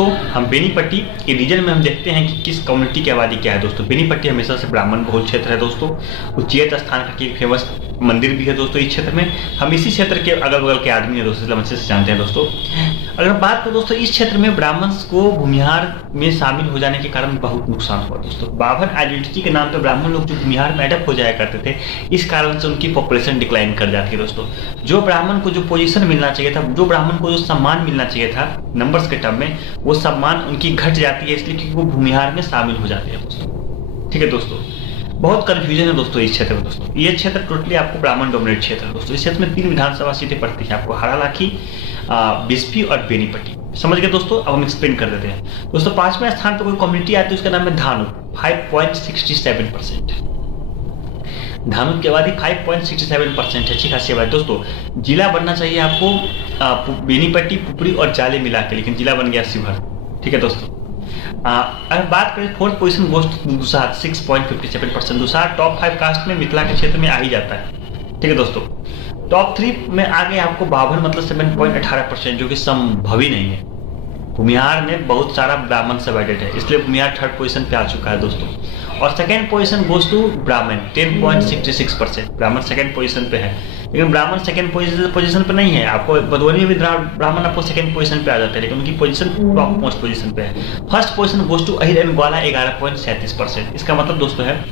दोस्तों हम बेनीपट्टी के रीजन में हम देखते हैं कि किस कम्युनिटी की आबादी क्या है दोस्तों। बेनीपट्टी हमेशा से ब्राह्मण बहुल क्षेत्र है दोस्तों। उच्चैठ स्थान का एक फेमस मंदिर भी है दोस्तों इस क्षेत्र में। हम इसी क्षेत्र के अगल बगल के आदमी हैं दोस्तों, इसलिए हम अच्छे से जानते हैं दोस्तों। अगर बात करें दोस्तों, इस क्षेत्र में ब्राह्मण को भूमिहार में शामिल हो जाने के कारण बहुत नुकसान हुआ दोस्तों। बावन आइडेंटिटी के नाम पर ब्राह्मण लोग जो भूमिहार में एडप्ट हो जाया करते थे, इस कारण से उनकी पॉपुलेशन डिक्लाइन कर जाती है दोस्तों। जो ब्राह्मण को जो पोजीशन मिलना चाहिए था, जो ब्राह्मण को जो सम्मान मिलना चाहिए था नंबर्स के टर्म में, वो सम्मान उनकी घट जाती है, इसलिए क्योंकि वो भूमिहार में शामिल हो जाते हैं दोस्तों। ठीक है दोस्तों, बहुत कंफ्यूजन है दोस्तों इस क्षेत्र में दोस्तों। ये क्षेत्र टोटली आपको ब्राह्मण डोमिनेट क्षेत्र है दोस्तों। इस क्षेत्र में 3 विधानसभा सीटें पड़ती हैं आपको, हाड़ालाखी, बिस्फी और बेनीपट्टी। समझ गए दोस्तों। अब हम एक्सप्लेन कर देते हैं दोस्तों। 5वें स्थान पर कोई कम्युनिटी आती है, उसका नाम है धानु, 5.67%। धानु की आबादी 5.67% है, अच्छी खासी आबादी दोस्तों। जिला बनना चाहिए आपको बेनीपट्टी, पुपरी और जाले मिला के, लेकिन जिला बन गया शिवहर। ठीक है दोस्तों। अगर बात करें 4th position goes to Dusadh 6.57%। Dusadh top 5 caste में मिथिला के क्षेत्र में आ ही जाता है। ठीक है दोस्तों। टॉप 3 में आगे आपको 52 मतलब 7.18%, जो कि संभव ही नहीं है। भूमिहार में बहुत सारा ब्राह्मण सब एडेड है, इसलिए भूमिहार 3rd पोजीशन पे आ चुका है दोस्तों। और 2nd पोजीशन गोज टू ब्राह्मण, 10.66%। ब्राह्मण 2nd पोजीशन पे है, लेकिन ब्राह्मण 2nd पोजीशन पे नहीं है। आपको मधुबनी में भी ब्राह्मण आपको 2nd पोजीशन पे आ जाते हैं, लेकिन उनकी पोजीशन टॉप मोस्ट पोजीशन पे है। 1st position goes to Ahir and Gwala, 11.37%। इसका मतलब दोस्तों है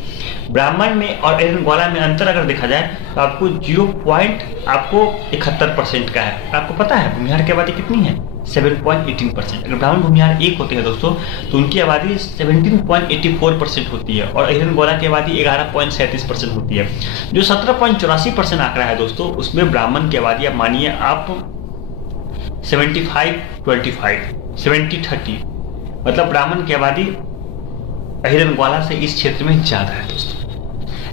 ब्राह्मण में और अहिर ग्वाला में अंतर अगर देखा जाए तो आपको 0.71% का है। आपको पता है भूमिहार की आबादी कितनी है? 7.18%। अगर ब्राह्मण भूमिहार 1 होते हैं दोस्तों तो उनकी आबादी 17.84% होती है, और अहिर ग्वाला की आबादी 11.37% होती है। जो 17.84% आंकड़ा है दोस्तों, उसमें ब्राह्मण की आबादी आप मानिए आप 75-25, 70-30, मतलब ब्राह्मण की आबादी अहिर ग्वाला से इस क्षेत्र में ज्यादा है दोस्तों।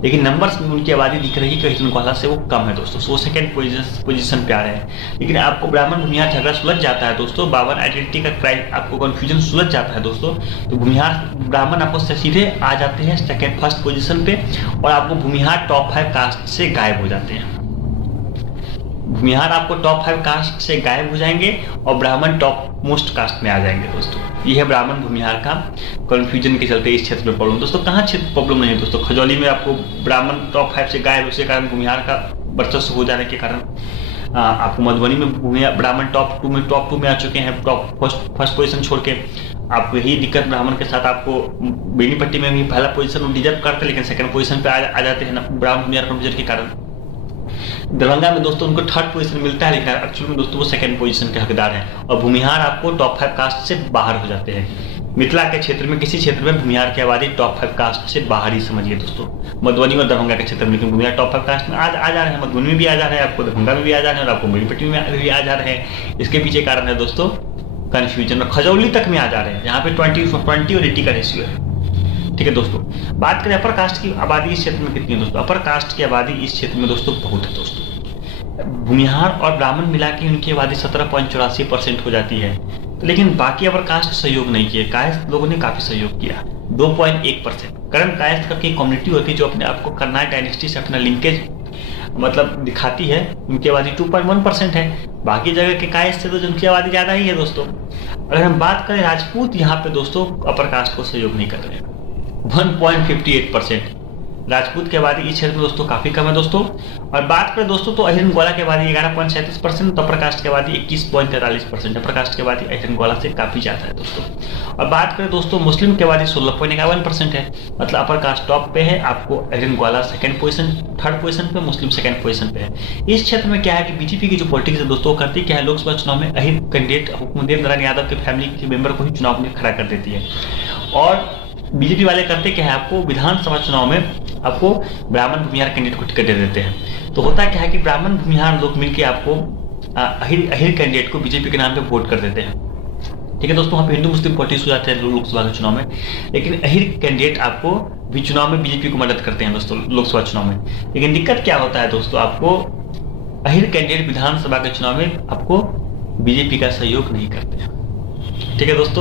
लेकिन नंबर्स में उनकी आबादी दिख रही है कि अहिर ग्वाला से वो कम है दोस्तों। वो 2nd पोजीशन पे आ रहे हैं। लेकिन आपको ब्राह्मण भूमिहार झगड़ा सुलझ जाता है दोस्तों। 52 आइडेंटिटी का क्राइम आपको कंफ्यूजन सुलझ जाता है दोस्तों। तो भूमिहार ब्राह्मण आपको सीधे आ जाते हैं 1st पोजीशन पे, और आपको भूमिहार टॉप 5 कास्ट से गायब हो जाते हैं। भूमिहार आपको टॉप 5 कास्ट से गायब हो जाएंगे और ब्राह्मण टॉप मोस्ट कास्ट में आ जाएंगे दोस्तों। ये है ब्राह्मण भूमिहार का कंफ्यूजन के चलते इस क्षेत्र में प्रॉब्लम दोस्तों। कहाँ क्षेत्र प्रॉब्लम नहीं है दोस्तों? खजौली में आपको ब्राह्मण टॉप 5 से गायब, उसके कारण भूमिहार का वर्चस्व हो जाने के कारण आपको मधुबनी में ब्राह्मण टॉप 2 में आ चुके हैं, टॉप 1st पोजीशन छोड़ के। आपको यही दिक्कत ब्राह्मण के साथ आपको बेनीपट्टी में भी पहला पोजीशन डिजर्व करते, लेकिन 2nd पोजीशन पे आ जाते हैं ब्राह्मण भूमिहार कंफ्यूजन के कारण। दरभंगा में दोस्तों उनको 3rd पोजीशन मिलता है, लेकिन एक्चुअल में दोस्तों वो 2nd पोजीशन के हकदार हैं, और भूमिहार आपको टॉप 5 कास्ट से बाहर हो जाते हैं। मिथिला के क्षेत्र में किसी क्षेत्र में भूमिहार की आबादी टॉप 5 कास्ट से बाहर ही समझिए दोस्तों, मधुबनी और दरभंगा के क्षेत्र में। लेकिन भूमिहार टॉप 5 कास्ट में आ जा रहे हैं, मधुबनी में भी आ जा रहे हैं, आपको दरभंगा में भी आ जा रहे हैं, और आपको बेनीपट्टी में भी आ जा रहे हैं। इसके पीछे कारण है दोस्तों कंफ्यूजन। और खजौली तक में आ जा रहे हैं, यहाँ पे 20 और 80 का रेशियो है। ठीक है दोस्तों। बात करें अपर कास्ट की आबादी इस क्षेत्र में कितनी है दोस्तों? अपर कास्ट की आबादी इस क्षेत्र में दोस्तों बहुत है दोस्तों। भूमिहार और ब्राह्मण मिला के उनकी आबादी 17.84% हो जाती है, लेकिन बाकी अपर कास्ट सहयोग नहीं किए। कायस्थ लोगों ने काफी सहयोग किया, 2.1%। करण कायस्थ करके कम्युनिटी होती है जो अपने आपको कर्नाटक डायनेस्टी से अपना लिंकेज मतलब दिखाती है, उनकी आबादी 2.1% है। बाकी जगह के कायस्थ से तो उनकी आबादी ज्यादा ही है दोस्तों। अगर हम बात करें राजपूत, यहाँ पे दोस्तों अपर कास्ट को सहयोग नहीं कर रहे हैं, 1.58%। राजपूत की आबादी इस क्षेत्र में दोस्तों काफी कम है दोस्तों। और बात करें दोस्तों तो अहिर ग्वाला की आबादी 11.37%, तो अपर कास्ट की आबादी 21.43%। अपर कास्ट की आबादी अहिर ग्वाला से काफी ज्यादा है दोस्तों। और बात करें दोस्तों मुस्लिम की आबादी 16.51% है, मतलब अपर कास्ट टॉप पे है, आपको अहिर ग्वाला 2nd पोजीशन, 3rd पोजीशन पे, मुस्लिम 2nd पोजीशन पे है। इस क्षेत्र में क्या है कि बीजेपी की जो पॉलिटिक्स है दोस्तों करती क्या है, लोकसभा चुनाव में अहिर कैंडिडेट हुकुमदेव नारायण यादव के फैमिली के मेंबर को ही चुनाव में खड़ा कर देती है। और बीजेपी वाले करते क्या है, आपको विधानसभा चुनाव में आपको ब्राह्मण भूमिहार कैंडिडेट को टिकट दे देते हैं। तो होता क्या है कि ब्राह्मण भूमिहार लोग मिलकर आपको अहिर कैंडिडेट को बीजेपी के नाम पे वोट कर देते हैं। ठीक है दोस्तों, वहाँ पे हिंदू मुस्लिम पॉलिटिक्स हो जाते हैं लोकसभा के चुनाव में, लेकिन अहिर कैंडिडेट आपको भी चुनाव में बीजेपी को मदद करते हैं दोस्तों लोकसभा चुनाव में। लेकिन दिक्कत क्या होता है दोस्तों, आपको अहिर कैंडिडेट विधानसभा के चुनाव में आपको बीजेपी का सहयोग नहीं करते हैं। ठीक है दोस्तों।